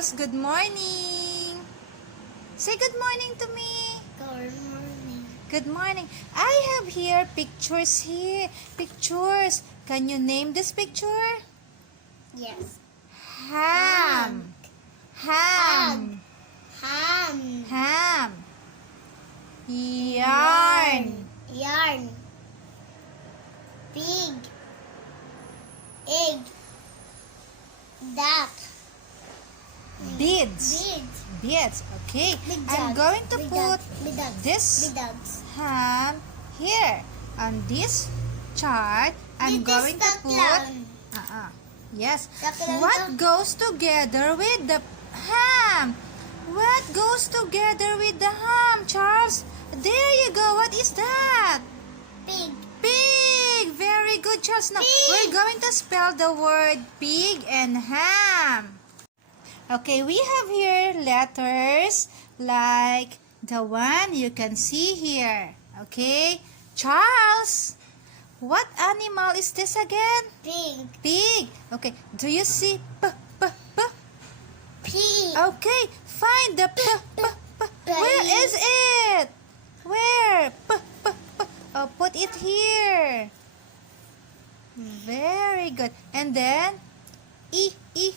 Charles. Good morning. Say good morning to me. Good morning. Good morning. I have here pictures here. Pictures. Can you name this picture? Yes. Ham. Ham. Ham. Ham. Yarn. Yarn. Pig. Egg. Duck. Beads. Beads. Beads. Okay. Big I'm dogs. going to Big put dogs. Big dogs. this Big dogs. ham here on this chart. I'm This going is to the put clown. yes. The clown What to- goes together with the ham? What goes together with the ham, Charles? There you go. What is that? Pig. Pig. Very good, Charles. Now, Pig. we're going to spell the word pig and ham. Okay, we have here letters like the one you can see here. Okay, Charles, what animal is this again? Pig. Pig. Okay, do you see p? Pig. Okay, find the p. Where is it? Where? P. Oh, put it here. Very good. And then E. E.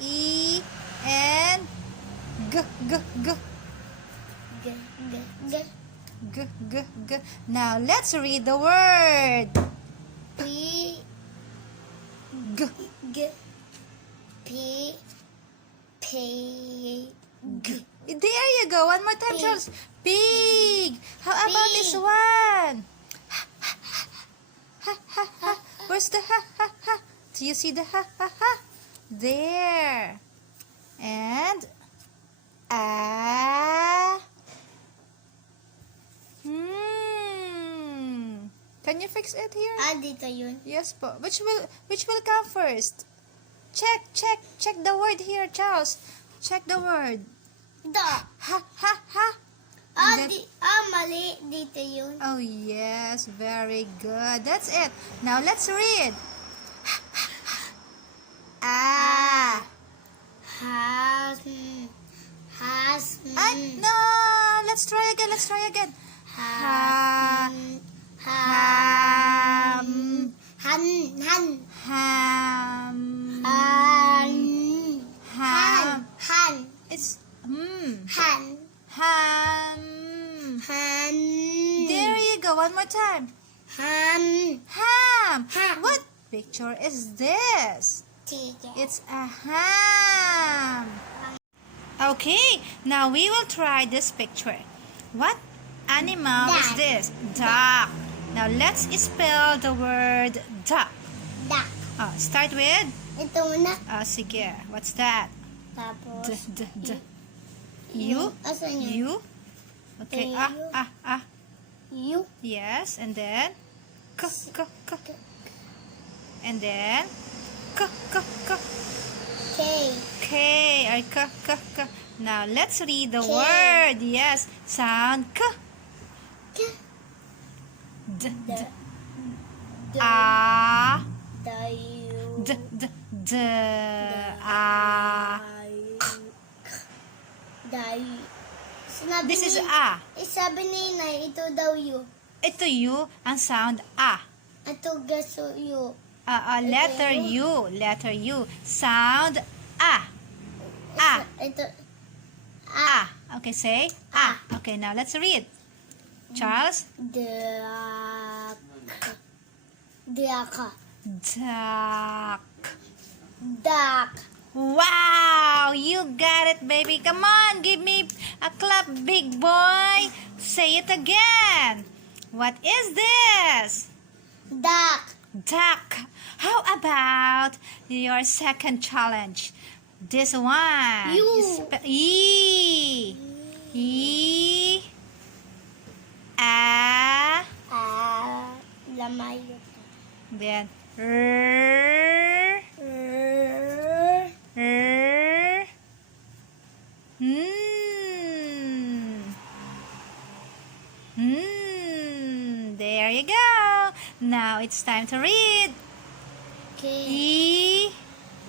E and G. G. G. G. Now let's read the word. P. G. G. P. P. G. There you go. One more time, Pig. Charles. Pig. How about Pig. this one? Where's the ha? Do you see the ha? There. And Can you fix it here? Dito yun. Yes po. Which will come first? Check the word here, Charles. Check the word. Da. Ha. That- Mali. Dito yun. Oh yes, very good. That's it. Now let's read. Has. No, let's try again. Ha. Ham. Ham. Ham. It's Han. ham. Han. There you go. One more time. Han. Ham. Ham. What picture is this? Tiga. It's a ham. Okay, now we will try this picture. What animal is Duck. this? Duck. Now let's spell the word duck. Duck. Start with Ito muna. sige. What's that? Tapos. D. You? Asan yun? You? Okay. You. You. Yes, and then k. And then k. K. K or k. Now let's read the K. word. Yes, sound k. K. D. D. D. D. Sinabi This is ni- a. Sabi ni Inay, ito daw you. Ito you ang sound a. Ito gaso you. Letter U. Letter U. Sound a. A. Ito. A. Okay, say a. Okay, now let's read. Charles. Duck. Duck. Duck. Duck. Wow! You got it, baby. Come on, give me a clap, big boy. Say it again. What is this? Duck. Duck. How about your second challenge? This one. You. E. E. A. Lamayo. Then R. R. There you go. Now it's time to read. K. E.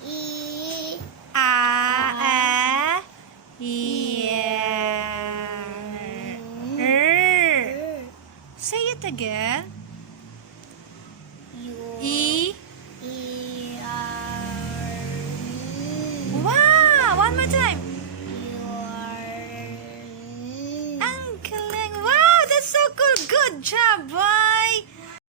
E. A. again.